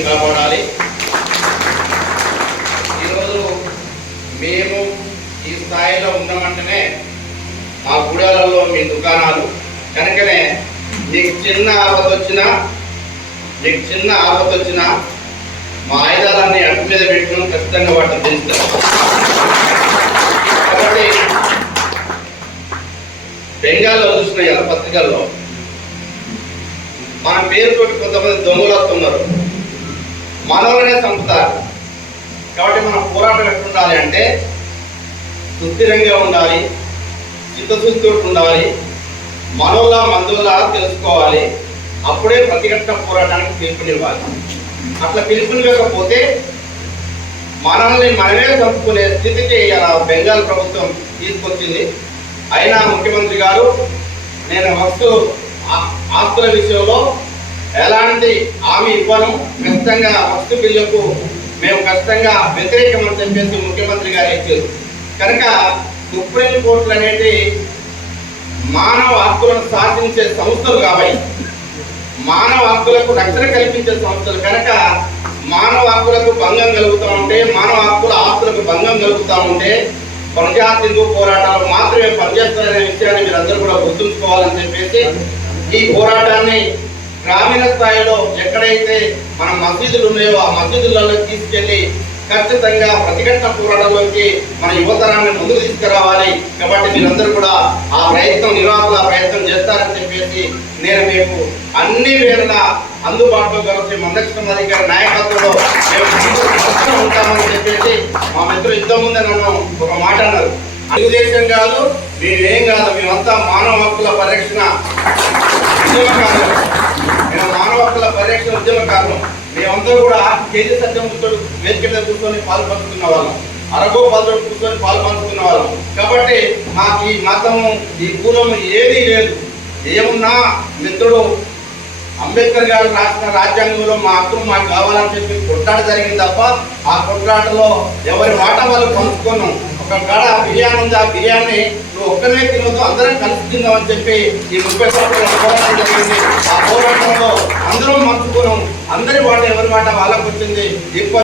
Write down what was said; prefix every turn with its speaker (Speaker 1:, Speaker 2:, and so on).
Speaker 1: నీతిని ఈరోజు మేము ఈ స్థాయిలో ఉన్నామంటేనే మా గుడాలలో మీ దుకాణాలు. కనుకనే నీకు చిన్న ఆపద వచ్చినా నీకు చిన్న ఆపద వచ్చినా మా ఆయుధాలన్నీ అడ్డు మీద పెట్టుకుని ఖచ్చితంగా వాటిని తెలుస్తాం కాబట్టి బెంగాల్లో చూసిన పత్రికల్లో. మన పేరుతోటి కొంతమంది దొంగలు వస్తున్నారు. మనవులనే చంపుతారు కాబట్టి మన పోరాటం ఎట్లుండాలి అంటే సుస్థిరంగా ఉండాలి చిత్తశుద్ధితో ఉండాలి మనోళ్ళ మందులా తెలుసుకోవాలి. అప్పుడే ప్రతిఘటన పోరాటానికి పిలుపునివ్వాలి అట్లా పిలుపునివ్వకపోతే మనల్ని మనమే చంపుకునే స్థితికి ఇలా బెంగాల్ ప్రభుత్వం తీసుకొచ్చింది. అయినా ముఖ్యమంత్రి గారు నేను వస్తు ఆ- ఆస్తుల విషయంలో ఎలాంటి హామీ ఇవ్వను? ఖచ్చితంగా వస్తు బిల్లుకు మేము ఖచ్చితంగా వ్యతిరేకం అని చెప్పేసి ముఖ్యమంత్రి గారు ఇచ్చారు. కనుక సుప్రీం కోర్టులు అనేది మానవ హక్కులను శాసించే సంస్థలు కాబట్టి మానవ హక్కులకు రక్షణ కల్పించే సంస్థలు కనుక మానవ హక్కులకు భంగం కలుగుతూ ఉంటే మానవ హక్కుల ఆస్తులకు భంగం కలుగుతూ ఉంటే ప్రజా సింధు పోరాటాలు మాత్రమే పనిచేస్తారనే విషయాన్ని మీరందరూ కూడా గుర్తుంచుకోవాలని చెప్పేసి ఈ పోరాటాన్ని గ్రామీణ స్థాయిలో ఎక్కడైతే మన మసీదులు ఉన్నాయో ఆ మసీదులలో తీసుకెళ్ళి ఖచ్చితంగా ప్రతిఘటన పోరాటంలోకి మన యువతరాన్ని ముందుకు తీసుకురావాలి. కాబట్టి మీరందరూ కూడా ఆ ప్రయత్నం నిరాకుల ప్రయత్నం చేస్తారని చెప్పేసి నేను మీకు అన్ని వేళ అందుబాటులో కలిసి మందక్షణ అధికారి నాయకత్వంలో మేము ఉంటామని చెప్పేసి మా మిత్రులు ఇంతకుముందే నన్ను ఒక మాట అన్నారు. తెలుగుదేశం కాదు మేమేం కాదు మేమంతా మానవ హక్కుల పరిరక్షణ. నేను మానవ హక్కుల పరిరక్షణ ఉద్యమకారులు మేమంతా కూడా కేజీ సత్యమూర్తుడు వేదిక కూర్చొని పాలు పంచుకున్న వాళ్ళం. అరగో పదలో కూర్చొని పాలు పంచుకున్న వాళ్ళం. కాబట్టి మాకు ఈ మతము ఈ కులము ఏదీ లేదు. ఏమున్నా మిత్రుడు అంబేద్కర్ గారు రాసిన రాజ్యాంగంలో మా హక్కులు మాకు కావాలని చెప్పి కొట్లాట జరిగింది తప్ప ఆ కొట్లాటలో ఎవరి మాట వాళ్ళు పంచుకున్నాం ఒక కాడ బిర్యానీ ఉంది? ఆ బిర్యానీ నువ్వు ఒక్కనే తినదు అందరం కలిసి తిందామని చెప్పి ఈ ముప్పై సంవత్సరాల పోరాటం జరిగింది. ఆ అందరి మాట ఎవరి మాట వాళ్ళకు వచ్చింది ఎక్కువ